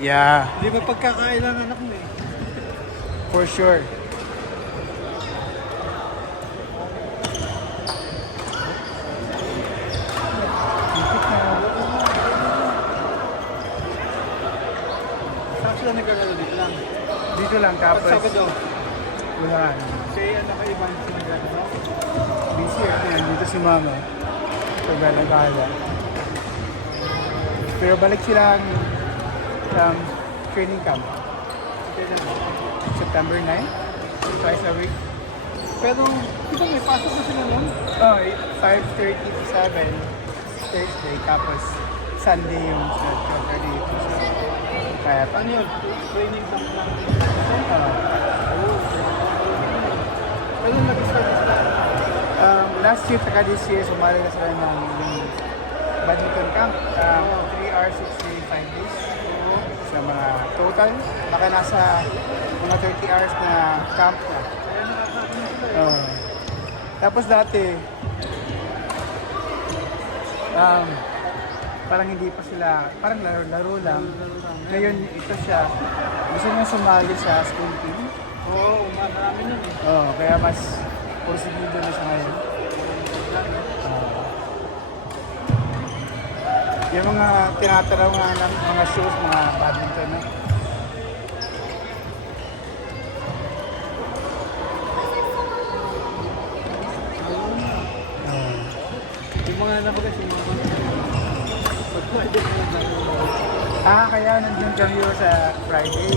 Yeah, Hindi may pagkakain ang anak mo eh. for sure. Saan sila nagkagalo dito lang? Dito lang Pag tapos Sabado, wala. kaya nakaiban sila nagkagalo. Busy dito si mama. So, gala-gala. Pero balik silang training camp. Kaya lang. September 9, twice a week. Pero, di ba may pasok na sila nun? Oh, 5:30 to 7 Thursday, tapos Sunday yung Saturday. Kaya pa. Ano yun? Training camp lang. Kailan nag-start sila? Last year, saka this year, sumali na sila ng badminton camp. 3 hours, 6 days, 5 days. Sa mga total, baka nasa mga 30 hours na camp na. Tapos dati, parang hindi pa sila, parang laro-laro lang. Ngayon, ito siya, gusto niya sumali sa school team. Oo, marami nun eh. Kaya mas porsigido na siya ngayon. Yung mga tinataraw nga ng mga shows, mga badminton na. Yung mga anak ko kasi, pagpapit na lang. Kaya nandun kami sa Friday.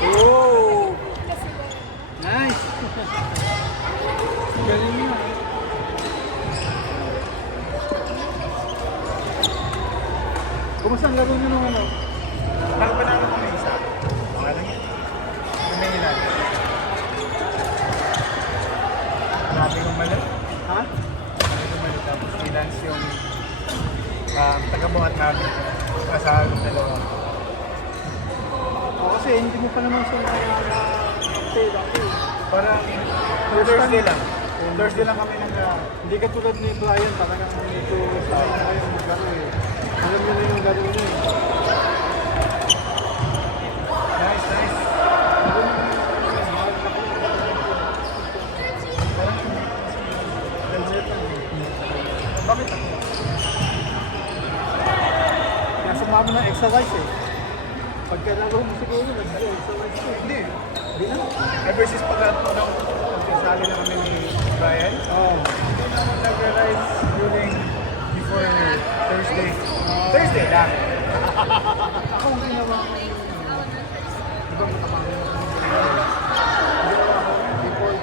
Oh! Nice! Galing mo ah. Kumusta ang laro nyo nung ano? Nakapanalo kami isa. Okay lang yan. May ilan. Sabi kong mali. Ha? Sabi kong mali. Tapos finance yung taga-buhat namin. Kasama ng dalawa. Kasi hindi mo pa naman sila na-update ako. Parang First Thursday time. lang. Thursday lang kami Hindi ka tulad ni Brian, talagang dito sa na kayo maglaro eh. Alam nyo na yung laro nyo eh. Nice, nice. Bakit ako? Kaya sumama ng exercise eh. Pagkalaro mo siguro, nag-exercise ko. Hindi. Hindi na. Ever since pagkasali na kami ni Brian, Oo. hindi na ako nag-realize during before Thursday. Thursday lang. Ako ang ginawa ko. Di ba matabang mo? Ginawa ko before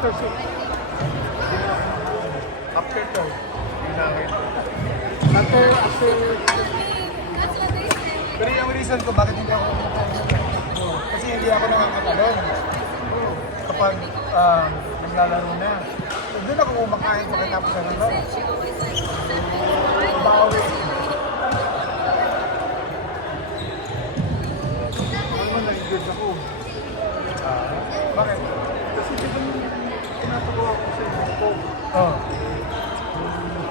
Thursday. After to, yung sa akin. After Pero yung reason ko bakit hindi ako kumakain kasi hindi ako nakakatalon kapag naglalaro na. So, doon ako kumakain pagkatapos ng laro. Bawi. ano nag-good ako. Bakit? Kasi di ba nung pinapagawa ko sa ko, Oh.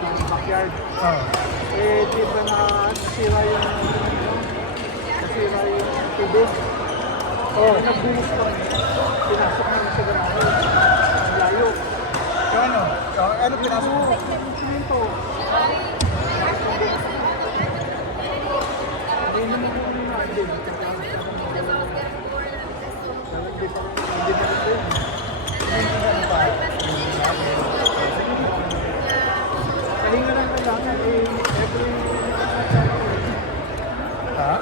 yung backyard, Oh. eh di ba nasira yung tubig? Oh. Nagbuhos ko, pinasok namin sa garahe. Ang layo. So ano? So, ano pinasok mo? Simento. Hindi naman yung hindi. Hindi pa rin yun. Ano pa? Kalinga lang kailangan eh, every Ha?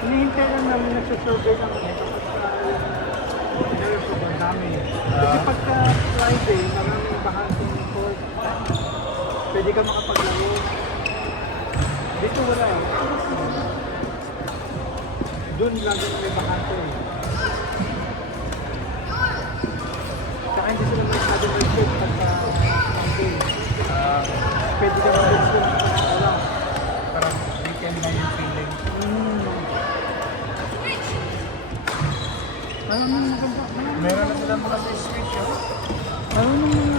Hinihintay lang namin nagsasurvey ng nire-program namin. Kasi pagka Friday, maraming bahanting court. Pwede ka makapaglaro. Dito wala eh. Doon laging may bakante eh. Tsaka hindi sila masyadong restrict pagka Sunday. Pwede ka mag-restrict pagka wala. Parang weekend lang yung feeling. Maraming maganda. Meron na silang mga destination. Maraming